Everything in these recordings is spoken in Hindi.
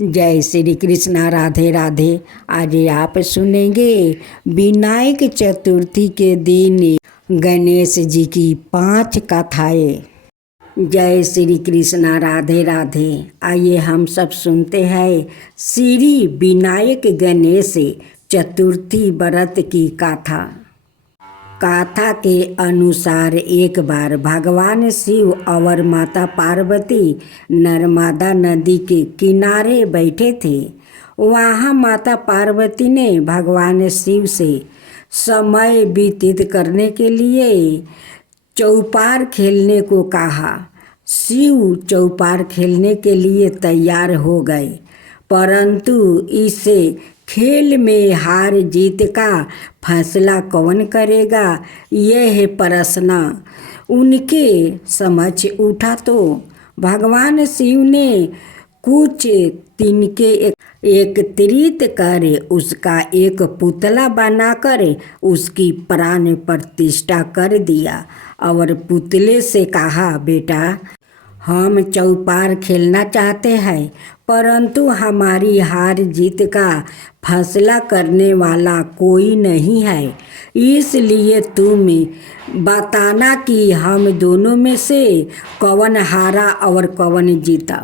जय श्री कृष्णा। राधे राधे। आज आप सुनेंगे विनायक चतुर्थी के दिन गणेश जी की 5 कथाएं। जय श्री कृष्णा। राधे राधे। आइए हम सब सुनते हैं श्री विनायक गणेश चतुर्थी व्रत की कथा। कथा के अनुसार एक बार भगवान शिव और माता पार्वती नर्मदा नदी के किनारे बैठे थे। वहाँ माता पार्वती ने भगवान शिव से समय व्यतीत करने के लिए चौपार खेलने को कहा। शिव चौपार खेलने के लिए तैयार हो गए, परंतु इसे खेल में हार जीत का फैसला कौन करेगा, यह प्रश्न उनके समक्ष उठा। तो भगवान शिव ने कुछ तिनके एकत्रित कर उसका एक पुतला बनाकर उसकी प्राण प्रतिष्ठा कर दिया और पुतले से कहा, बेटा, हम चौपार खेलना चाहते हैं, परंतु हमारी हार जीत का फैसला करने वाला कोई नहीं है, इसलिए तुम बताना कि हम दोनों में से कौन हारा और कौन जीता।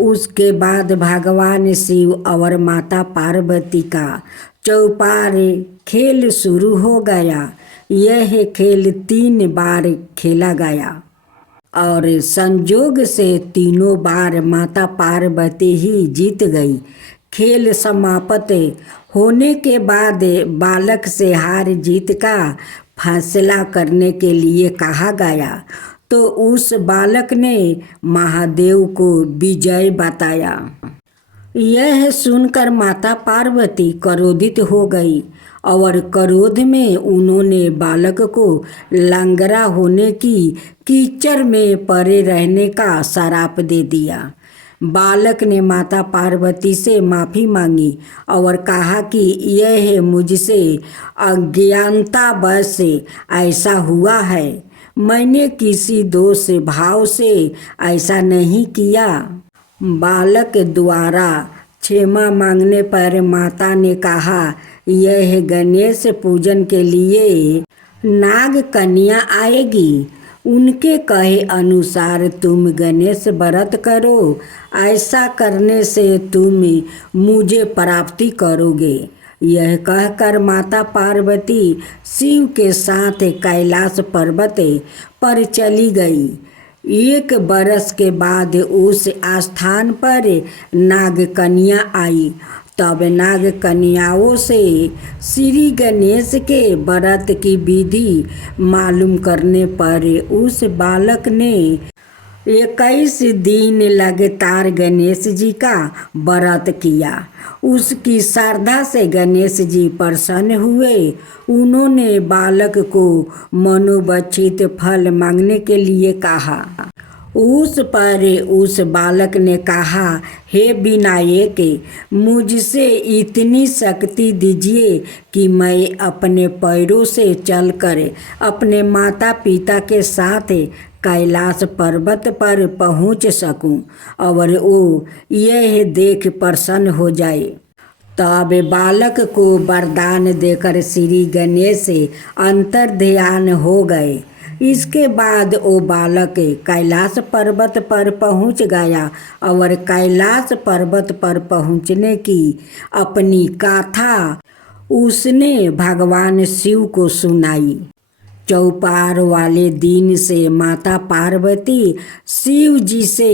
उसके बाद भगवान शिव और माता पार्वती का चौपार खेल शुरू हो गया। यह खेल 3 बार खेला गया और संयोग से तीनों बार माता पार्वती ही जीत गई। खेल समाप्त होने के बाद बालक से हार जीत का फैसला करने के लिए कहा गया, तो उस बालक ने महादेव को विजय बताया। यह सुनकर माता पार्वती क्रोधित हो गई और क्रोध में उन्होंने बालक को लंगड़ा होने की कीचड़ में पड़े रहने का श्राप दे दिया। बालक ने माता पार्वती से माफ़ी मांगी और कहा कि यह मुझसे अज्ञानतावश ऐसा हुआ है, मैंने किसी दोष भाव से ऐसा नहीं किया। बालक द्वारा क्षमा मांगने पर माता ने कहा, यह गणेश पूजन के लिए नाग कन्या आएगी, उनके कहे अनुसार तुम गणेश व्रत करो, ऐसा करने से तुम मुझे प्राप्ति करोगे। यह कहकर माता पार्वती शिव के साथ कैलाश पर्वत पर चली गई। 1 बरस के बाद उस स्थान पर नाग कन्या आई। तब नाग कन्याओं से श्री गणेश के व्रत की विधि मालूम करने पर उस बालक ने 21 दिन लगातार गणेश जी का व्रत किया। उसकी श्रद्धा से गणेश जी प्रसन्न हुए। उन्होंने बालक को मनोवांछित फल मांगने के लिए कहा। उस पर उस बालक ने कहा, हे विनायक, मुझसे इतनी शक्ति दीजिए कि मैं अपने पैरों से चलकर अपने माता पिता के साथ कैलाश पर्वत पर पहुंच सकूं और वो यह देख प्रसन्न हो जाए। तब बालक को वरदान देकर श्री गणेश अंतर्ध्यान हो गए। इसके बाद वो बालक कैलाश पर्वत पर पहुंच गया और कैलाश पर्वत पर पहुंचने की अपनी कथा उसने भगवान शिव को सुनाई। चौपार वाले दिन से माता पार्वती शिव जी से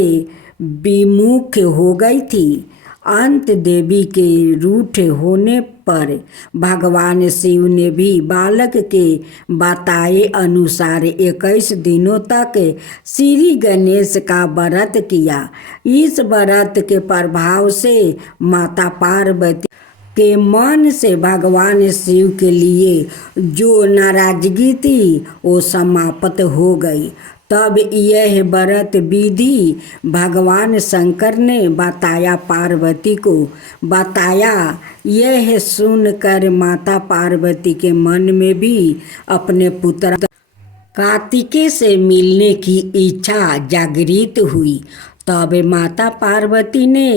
विमुख हो गई थी। अंत देवी के रूठ होने पर भगवान शिव ने भी बालक के बताए अनुसार 21 दिनों तक श्री गणेश का व्रत किया। इस व्रत के प्रभाव से माता पार्वती के मन से भगवान शिव के लिए जो नाराजगी थी वो समाप्त हो गई। तब यह व्रत विधि भगवान शंकर ने बताया, पार्वती को बताया। यह सुनकर माता पार्वती के मन में भी अपने पुत्र कार्तिकेय से मिलने की इच्छा जागृत हुई। तब माता पार्वती ने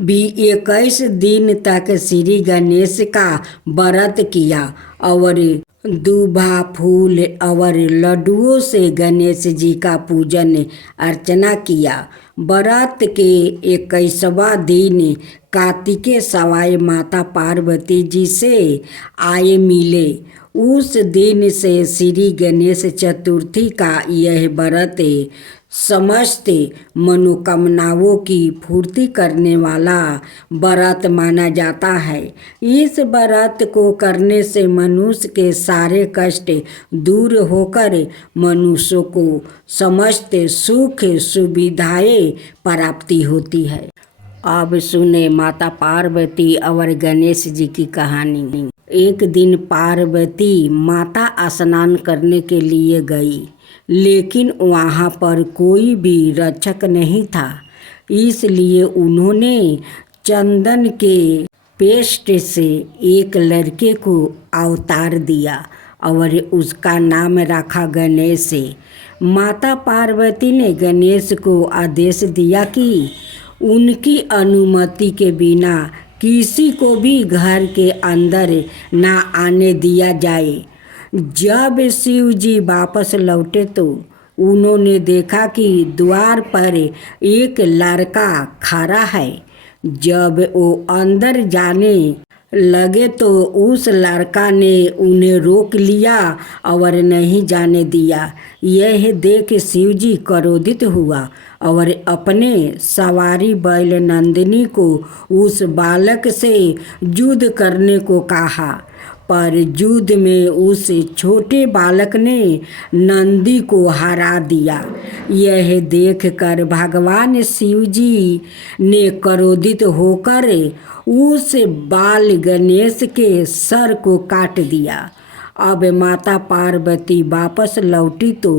भी 21 दिन तक श्री गणेश का व्रत किया और दूबा फूल और लड्डुओं से गणेश जी का पूजन अर्चना किया। व्रत के 21वां दिन कार्तिकेय सवाई माता पार्वती जी से आए मिले। उस दिन से श्री गणेश चतुर्थी का यह व्रत समस्त मनोकामनाओं की पूर्ति करने वाला व्रत माना जाता है। इस व्रत को करने से मनुष्य के सारे कष्ट दूर होकर मनुष्यों को समस्त सुख सुविधाएं प्राप्ति होती है। अब सुने माता पार्वती और गणेश जी की कहानी। एक दिन पार्वती माता स्नान करने के लिए गई, लेकिन वहाँ पर कोई भी रक्षक नहीं था। इसलिए उन्होंने चंदन के पेस्ट से एक लड़के को अवतार दिया और उसका नाम रखा गणेश। माता पार्वती ने गणेश को आदेश दिया कि उनकी अनुमति के बिना किसी को भी घर के अंदर ना आने दिया जाए। जब शिव जी वापस लौटे तो उन्होंने देखा कि द्वार पर एक लड़का खड़ा है। जब वो अंदर जाने लगे तो उस लड़का ने उन्हें रोक लिया और नहीं जाने दिया। यह देख शिव जी क्रोधित हुआ और अपने सवारी बैल नंदिनी को उस बालक से युद्ध करने को कहा, पर युद्ध में उस छोटे बालक ने नंदी को हरा दिया। यह देखकर भगवान शिव जी ने क्रोधित होकर उस बाल गणेश के सर को काट दिया। अब माता पार्वती वापस लौटी तो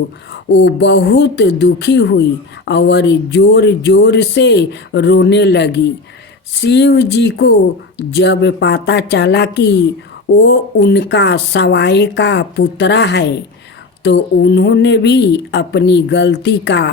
वो बहुत दुखी हुई और जोर जोर से रोने लगी। शिव जी को जब पता चला कि वो उनका सवाई का पुत्रा है तो उन्होंने भी अपनी गलती का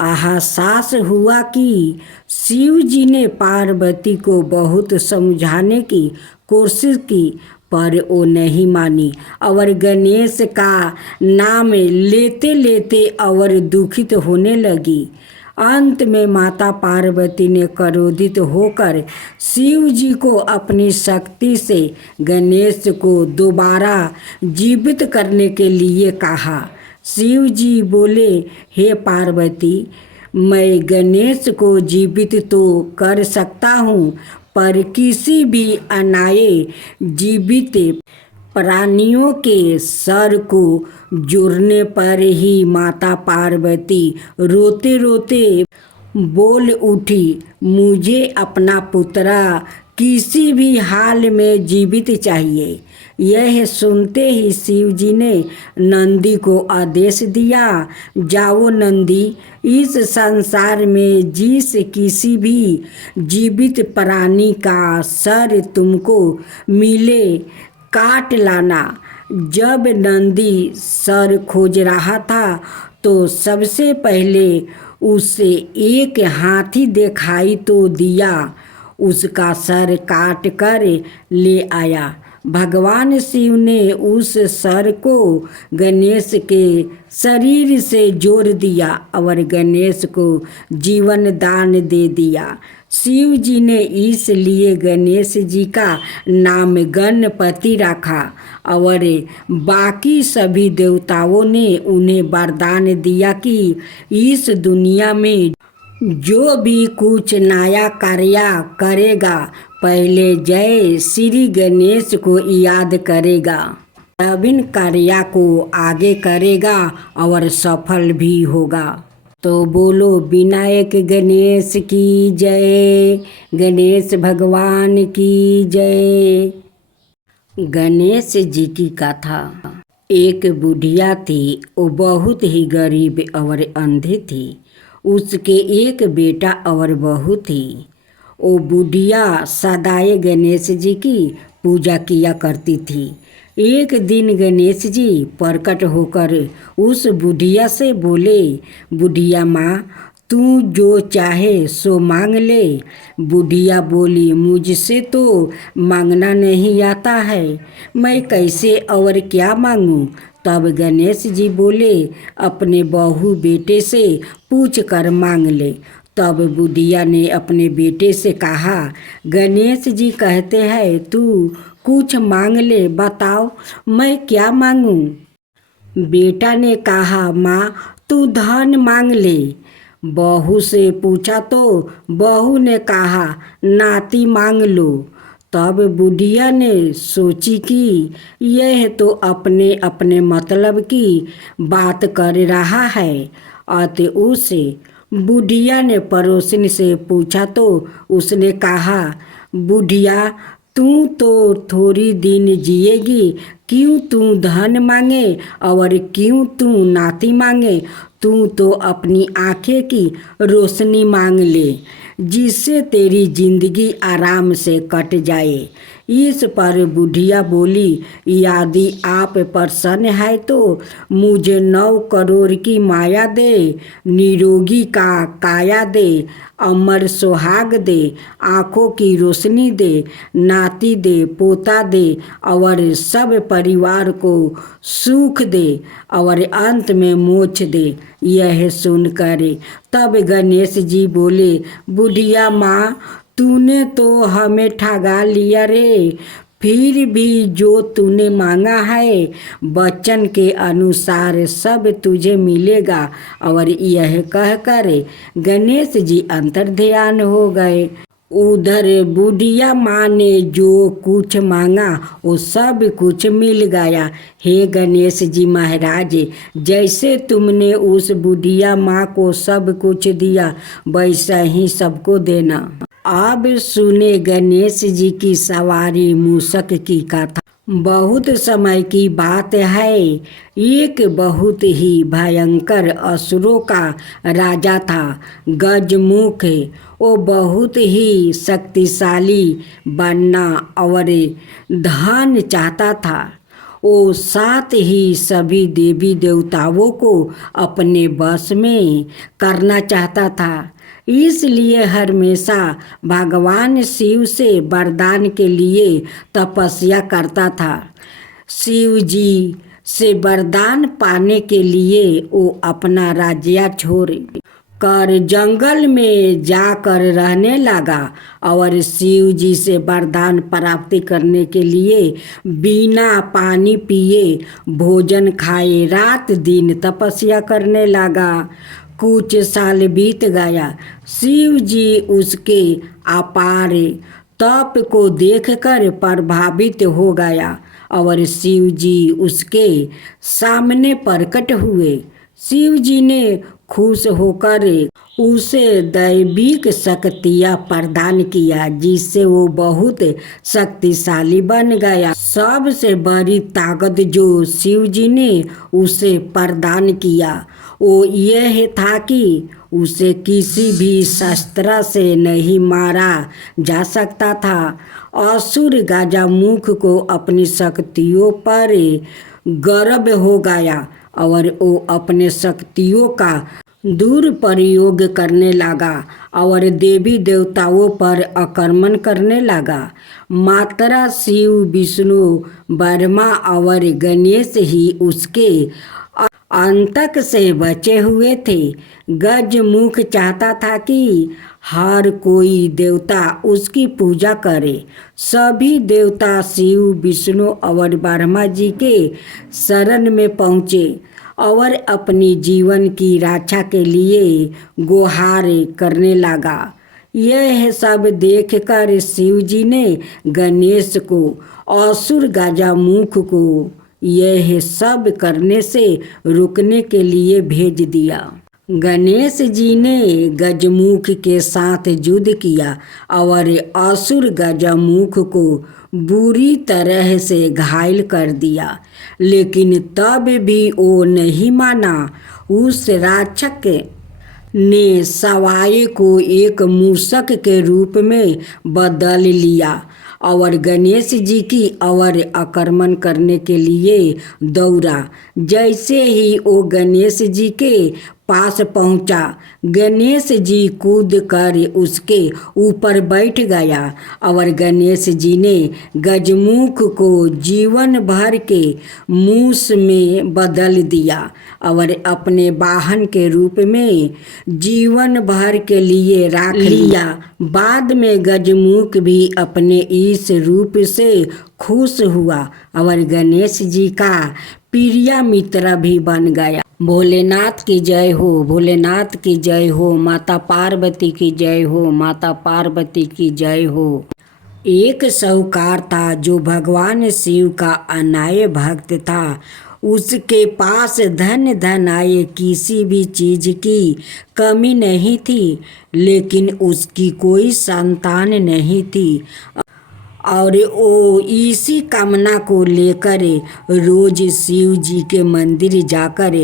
एहसास हुआ कि शिव जी ने पार्वती को बहुत समझाने की कोशिश की, पर वो नहीं मानी और गणेश का नाम लेते लेते और दुखित होने लगी। अंत में माता पार्वती ने क्रोधित होकर शिव जी को अपनी शक्ति से गणेश को दोबारा जीवित करने के लिए कहा। शिव जी बोले, हे पार्वती, मैं गणेश को जीवित तो कर सकता हूँ, पर किसी भी अनाए जीवित प्राणियों के सर को जोड़ने पर ही माता पार्वती रोते रोते बोल उठी, मुझे अपना पुत्रा किसी भी हाल में जीवित चाहिए। यह सुनते ही शिव जी ने नंदी को आदेश दिया, जाओ नंदी, इस संसार में जिस किसी भी जीवित प्राणी का सर तुमको मिले काट लाना। जब नंदी सर खोज रहा था तो सबसे पहले उसे एक हाथी दिखाई तो दिया, उसका सर काट कर ले आया। भगवान शिव ने उस सर को गणेश के शरीर से जोड़ दिया और गणेश को जीवन दान दे दिया। शिव जी ने इसलिए गणेश जी का नाम गणपति रखा और बाकी सभी देवताओं ने उन्हें वरदान दिया कि इस दुनिया में जो भी कुछ नया कार्य करेगा पहले जय श्री गणेश को याद करेगा, तब इन कार्य को आगे करेगा और सफल भी होगा। तो बोलो विनायक गणेश की जय, गणेश भगवान की जय। गणेश जी की कथा। एक बुढ़िया थी, वो बहुत ही गरीब और अंधी थी। उसके एक बेटा और बहू थी। वो बुढ़िया सदाए गणेश जी की पूजा किया करती थी। एक दिन गणेश जी प्रकट होकर उस बुढ़िया से बोले, बुढ़िया माँ, तू जो चाहे सो मांग ले। बुढ़िया बोली, मुझसे तो मांगना नहीं आता है, मैं कैसे और क्या मांगूं। तब गणेश जी बोले, अपने बहू बेटे से पूछ कर मांग ले। तब बुढ़िया ने अपने बेटे से कहा, गणेश जी कहते हैं तू कुछ मांग ले, बताओ मैं क्या मांगूं। बेटा ने कहा, माँ तू धन मांग ले। बहू से पूछा तो बहू ने कहा, नाती मांग लो। तब बुढ़िया ने सोची कि यह तो अपने अपने मतलब की बात कर रहा है। अतः उसे बुढ़िया ने पड़ोसिन से पूछा तो उसने कहा, बुढ़िया तू तो थोड़ी दिन जिएगी, क्यों तू धन मांगे और क्यों तू नाती मांगे। तू तो अपनी आंखें की रोशनी मांग ले, जिससे तेरी जिंदगी आराम से कट जाए। इस पर बुढ़िया बोली, यदि आप प्रसन्न है तो मुझे 9 करोड़ की माया दे, निरोगी का काया दे, अमर सुहाग दे, आँखों की रोशनी दे, नाती दे, पोता दे और सब परिवार को सुख दे और अंत में मोक्ष दे। यह सुनकर तब गणेश जी बोले, बुढ़िया माँ तूने तो हमें ठगा लिया रे। फिर भी जो तूने मांगा है वचन के अनुसार सब तुझे मिलेगा। और यह कहकर गणेश जी अंतर्ध्यान हो गए। उधर बुढ़िया माँ ने जो कुछ मांगा वो सब कुछ मिल गया। हे गणेश जी महाराज, जैसे तुमने उस बुढ़िया माँ को सब कुछ दिया वैसा ही सबको देना। अब सुने गणेश जी की सवारी मूषक की कथा। बहुत समय की बात है, एक बहुत ही भयंकर असुरों का राजा था गजमुख। वो बहुत ही शक्तिशाली बनना और धन चाहता था। वो साथ ही सभी देवी देवताओं को अपने बस में करना चाहता था। इसलिए हमेशा भगवान शिव से वरदान के लिए तपस्या करता था। शिव जी से वरदान पाने के लिए वो अपना राज्य छोड़ कर जंगल में जाकर रहने लगा और शिव जी से वरदान प्राप्ति करने के लिए बिना पानी पिए भोजन खाए रात दिन तपस्या करने लगा। कुछ साल बीत गया। शिव जी उसके अपार तप को देखकर प्रभावित हो गया और शिव जी उसके सामने प्रकट हुए। शिव जी ने खुश होकर उसे दैविक शक्तियाँ प्रदान किया, जिससे वो बहुत शक्तिशाली बन गया। सबसे बड़ी ताकत जो शिव जी ने उसे प्रदान किया वो यह था कि उसे किसी भी शस्त्र से नहीं मारा जा सकता था। असुर गजमुख को अपनी शक्तियों पर गर्व हो गया और वो अपने शक्तियों का दुरुपयोग करने लगा और देवी देवताओं पर आक्रमण करने लगा। मात्र शिव, विष्णु, ब्रह्मा और गणेश ही उसके अंतक से बचे हुए थे। गजमुख चाहता था कि हर कोई देवता उसकी पूजा करे। सभी देवता शिव, विष्णु और ब्रह्मा जी के शरण में पहुँचे और अपनी जीवन की रक्षा के लिए गुहार करने लगा। यह सब देखकर शिव जी ने गणेश को असुर गजमुख को यह सब करने से रोकने के लिए भेज दिया। गणेश जी ने गजमुख के साथ युद्ध किया और असुर गजमुख को बुरी तरह से घायल कर दिया, लेकिन तब भी वो नहीं माना। उस राक्षस ने सवाई को एक मूषक के रूप में बदल लिया और गणेश जी की और आक्रमण करने के लिए दौड़ा। जैसे ही वो गणेश जी के पास पहुंचा। गणेश जी कूद कर उसके ऊपर बैठ गया और गणेश जी ने गजमुख को जीवन भर के मूस में बदल दिया और अपने वाहन के रूप में जीवन भर के लिए रख लिया। बाद में गजमुख भी अपने इस रूप से खुश हुआ और गणेश जी का प्रिय मित्र भी बन गया। भोलेनाथ की जय हो, भोलेनाथ की जय हो, माता पार्वती की जय हो, माता पार्वती की जय हो। एक साहूकार था जो भगवान शिव का अनाय भक्त था। उसके पास धन आए किसी भी चीज की कमी नहीं थी, लेकिन उसकी कोई संतान नहीं थी और वो इसी कामना को लेकर रोज शिव जी के मंदिर जाकर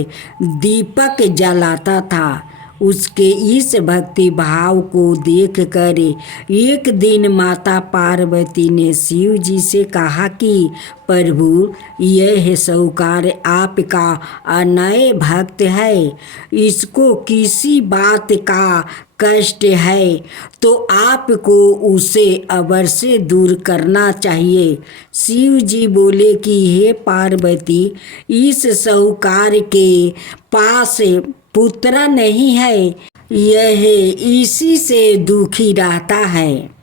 दीपक जलाता था। उसके इस भक्ति भाव को देखकर एक दिन माता पार्वती ने शिव जी से कहा कि प्रभु, यह साहूकार आपका अनय भक्त है, इसको किसी बात का कष्ट है तो आपको उसे अवश्य दूर करना चाहिए। शिव जी बोले कि हे पार्वती, इस साहूकार के पास पुत्र नहीं है, यह इसी से दुखी रहता है।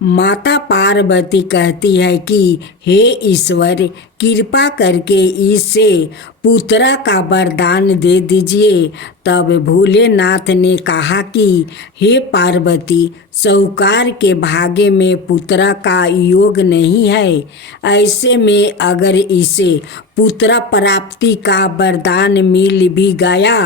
माता पार्वती कहती है कि हे ईश्वर, कृपा करके इसे पुत्र का वरदान दे दीजिए। तब भोलेनाथ ने कहा कि हे पार्वती, साहूकार के भाग्य में पुत्र का योग नहीं है। ऐसे में अगर इसे पुत्र प्राप्ति का वरदान मिल भी गया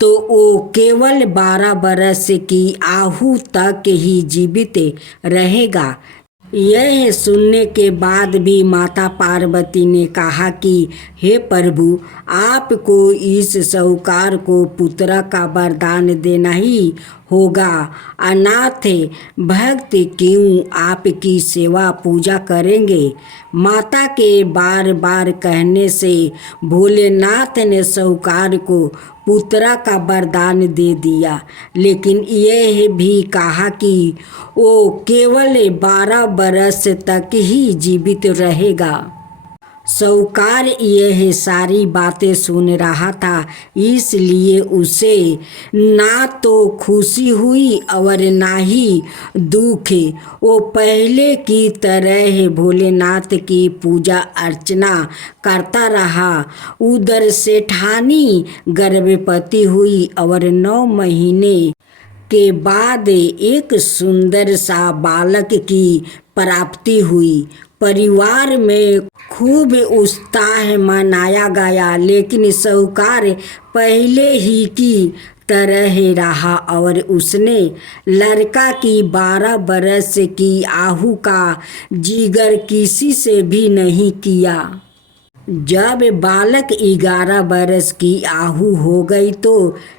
तो वो केवल 12 बरस की आयु तक ही जीवित रहेगा। यह सुनने के बाद भी माता पार्वती ने कहा कि हे प्रभु, आपको इस साहूकार को पुत्र का वरदान देना ही होगा। अनाथ भक्त क्यों आपकी सेवा पूजा करेंगे। माता के बार बार कहने से भोलेनाथ ने साहूकार को पुत्र का वरदान दे दिया, लेकिन यह भी कहा कि वो केवल 12 बरस तक ही जीवित रहेगा। साहूकार यह सारी बातें सुन रहा था, इसलिए उसे ना तो खुशी हुई और ना ही दुख। वो पहले की तरह भोलेनाथ की पूजा अर्चना करता रहा। उधर सेठानी गर्भवती हुई और 9 महीने के बाद एक सुंदर सा बालक की प्राप्ति हुई। परिवार में खूब उत्साह मनाया गया, लेकिन साहूकार पहले ही की तरह रहा और उसने लड़का की 12 बरस की आयु का जिक्र किसी से भी नहीं किया। जब बालक 11 बरस की आयु हो गई तो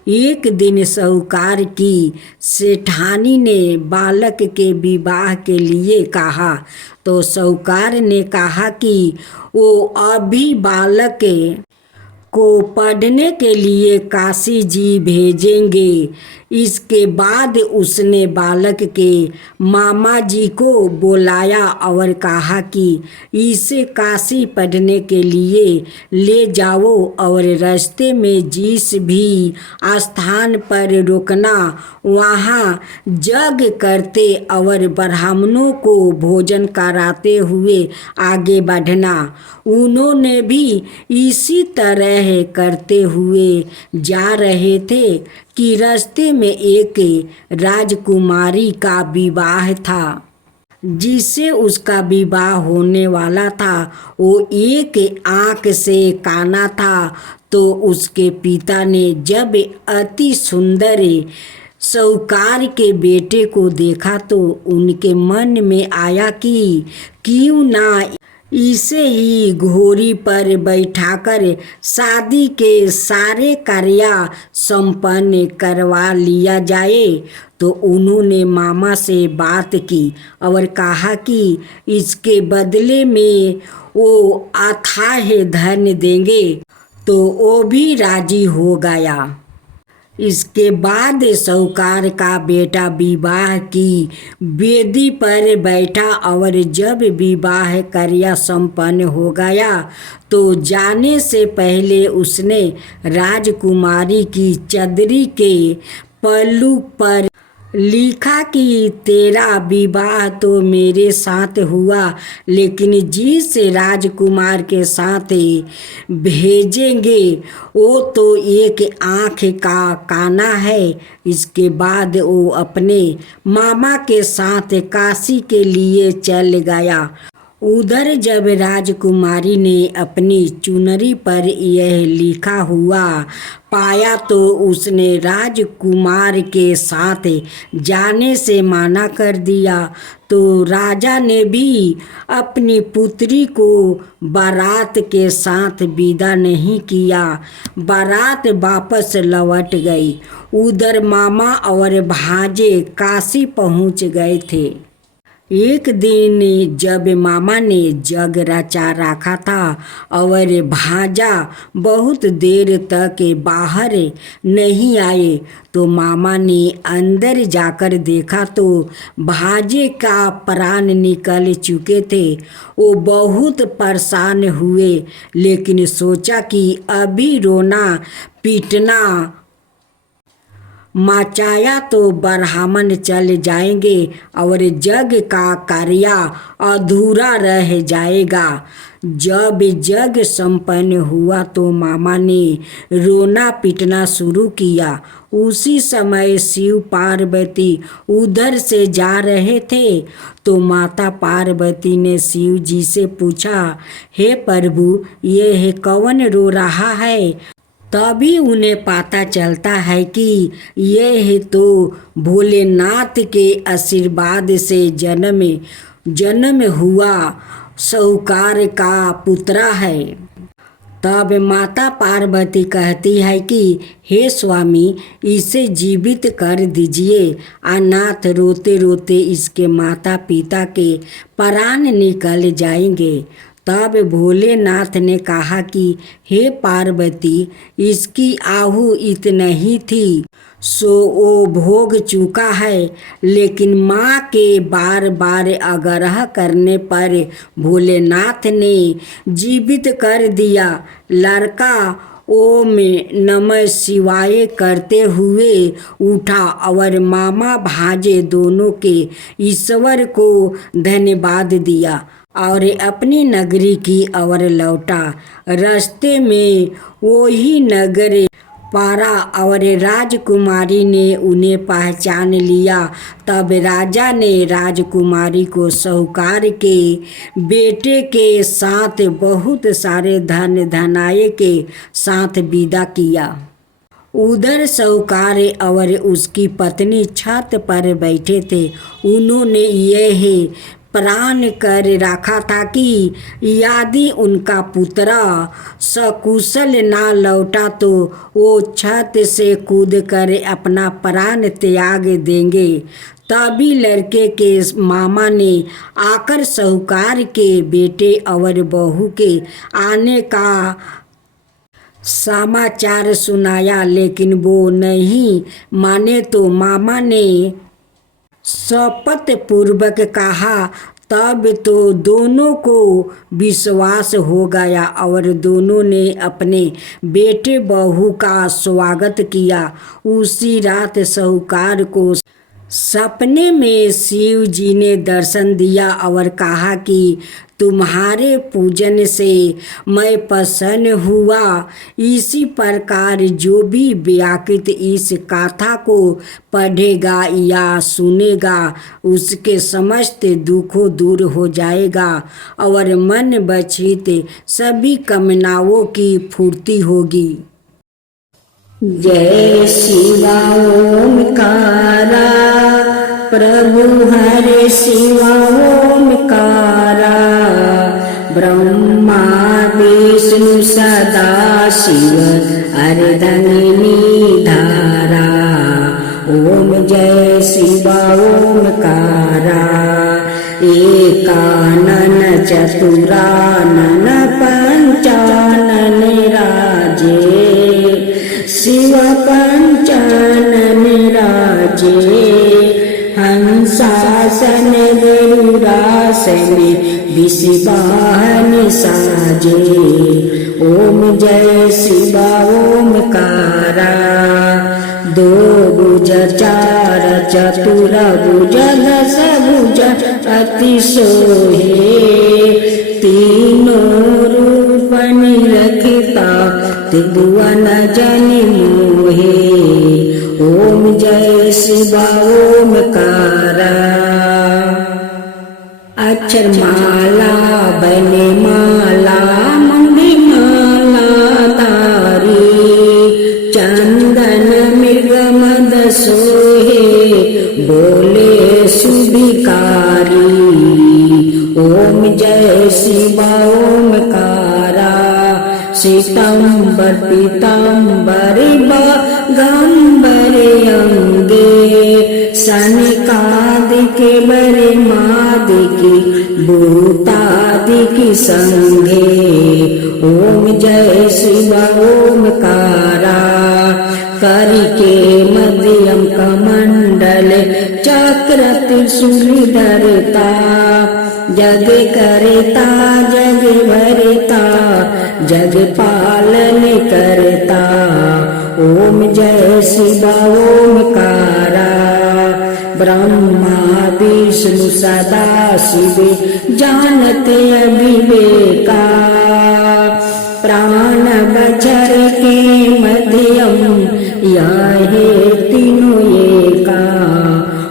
एक दिन साहूकार की सेठानी ने बालक के विवाह के लिए कहा। तो साहूकार ने कहा कि वो अभी बालक को पढ़ने के लिए काशी जी भेजेंगे। इसके बाद उसने बालक के मामा जी को बुलाया और कहा कि इसे काशी पढ़ने के लिए ले जाओ और रास्ते में जिस भी स्थान पर रुकना वहाँ यज्ञ करते और ब्राह्मणों को भोजन कराते हुए आगे बढ़ना। उन्होंने भी इसी तरह करते हुए जा रहे थे कि रास्ते में एक राजकुमारी का विवाह था। जिससे उसका विवाह होने वाला था वो एक आँख से काना था। तो उसके पिता ने जब अति सुंदर साहूकार के बेटे को देखा तो उनके मन में आया कि क्यों ना इसे ही घोड़ी पर बैठाकर शादी के सारे कार्य संपन्न करवा लिया जाए। तो उन्होंने मामा से बात की और कहा कि इसके बदले में वो अथाह धन देंगे। तो वो भी राजी हो गया। इसके बाद साहूकार का बेटा विवाह की वेदी पर बैठा और जब विवाह कार्य संपन्न हो गया तो जाने से पहले उसने राजकुमारी की चदरी के पल्लू पर लिखा कि तेरा विवाह तो मेरे साथ हुआ, लेकिन जिस राजकुमार के साथ भेजेंगे वो तो एक आँख का काना है। इसके बाद वो अपने मामा के साथ काशी के लिए चल गया। उधर जब राजकुमारी ने अपनी चुनरी पर यह लिखा हुआ पाया तो उसने राजकुमार के साथ जाने से मना कर दिया। तो राजा ने भी अपनी पुत्री को बारात के साथ विदा नहीं किया। बारात वापस लौट गई। उधर मामा और भांजे काशी पहुंच गए थे। एक दिन जब मामा ने जग रचा रखा था और भांजा बहुत देर तक बाहर नहीं आए तो मामा ने अंदर जाकर देखा तो भांजे का प्राण निकल चुके थे। वो बहुत परेशान हुए, लेकिन सोचा कि अभी रोना पीटना मचाया तो ब्राह्मण चल जाएंगे और जग का कार्य अधूरा रह जाएगा। जब जग संपन्न हुआ तो मामा ने रोना पीटना शुरू किया। उसी समय शिव पार्वती उधर से जा रहे थे तो माता पार्वती ने शिव जी से पूछा, हे प्रभु, ये कौन रो रहा है? तभी उन्हें पता चलता है कि यह तो भोलेनाथ के आशीर्वाद से जन्म हुआ साहूकार का पुत्र है। तब माता पार्वती कहती है कि हे स्वामी, इसे जीवित कर दीजिए। अनाथ रोते रोते इसके माता पिता के प्राण निकल जाएंगे। तब भोलेनाथ ने कहा कि हे पार्वती, इसकी आहु इतना ही थी सो वो भोग चुका है, लेकिन माँ के बार बार आग्रह करने पर भोलेनाथ ने जीवित कर दिया। लड़का ओम नमः शिवाय करते हुए उठा और मामा भांजे दोनों के ईश्वर को धन्यवाद दिया और अपनी नगरी की ओर लौटा। रास्ते में वही नगर पारा और राजकुमारी ने उन्हें पहचान लिया। तब राजा ने राजकुमारी को साहूकार के बेटे के साथ बहुत सारे धन धनाये के साथ विदा किया। उधर साहूकार और उसकी पत्नी छत पर बैठे थे। उन्होंने यह प्रण कर रखा था कि यदि उनका पुत्र सकुशल ना लौटा तो वो छत से कूदकर अपना प्राण त्याग देंगे। तभी लड़के के मामा ने आकर साहूकार के बेटे और बहू के आने का समाचार सुनाया, लेकिन वो नहीं माने तो मामा ने शपथ पूर्वक कहा। तब तो दोनों को विश्वास हो गया और दोनों ने अपने बेटे बहू का स्वागत किया। उसी रात साहूकार को सपने में शिव जी ने दर्शन दिया और कहा कि तुम्हारे पूजन से मैं प्रसन्न हुआ। इसी प्रकार जो भी व्याकृत इस कथा को पढ़ेगा या सुनेगा उसके समस्त दुखों दूर हो जाएगा और मन बचित सभी कामनाओं की पूर्ति होगी। जय शिवा ओमकारा, प्रभु हरे शिवा ओमकारा। ब्रह्मा विष्णु सदा शिव अर्धंगिनी धारा। ओम जय शिवा ओमकारा। एकानन चतुरानन पंचानन राजे। शिव पंचानन साजे, हंसासन गरुड़ासन विषवाहन साजे। ओम जय शिवा ओमकारा, दो भुज चार चतुर भुज दस भुज अति सोहे, तीनों रूप निरखता त्रिभुवन जनि मोहे। ओम जय शिवा ओमकारा। अक्षर माला बने माला मंगी माला तारी, चंदन मृग मद सोहे बोले सुभिकारी। ओम जय शिवा ओमकारा, श्वेतांबर पीतांबर बागंबर अंगे, सनकादिके बरे मादिके भूतादिके संगे। ओम जय शिवा ओमकारा, करिके मध्यम कमंडल चक्र त्रिशूल धरता, जग करता जग भरता जग पालन करता। ओम जय शिवा ओमकारा, ब्रह्मा विष्णु सदा शिव जानते अविवेका, प्राण बचर के मध्यम याहे तीनों एका।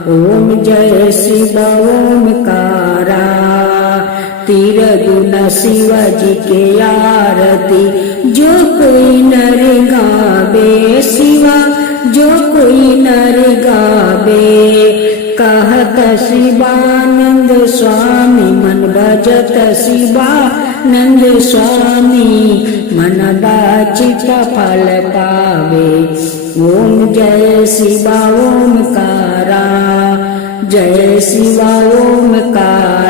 ओम जय शिवा ओमकारा, तिरगुण शिव जी के आरती जो कोई नर गावे, शिवा जो कोई नर गावे। कहत शिवानंद स्वामी मन भजत शिवानंद स्वामी, मन वांछित फल पावे। ओम जय शिवा ओमकारा, जय शिवा ओमकारा।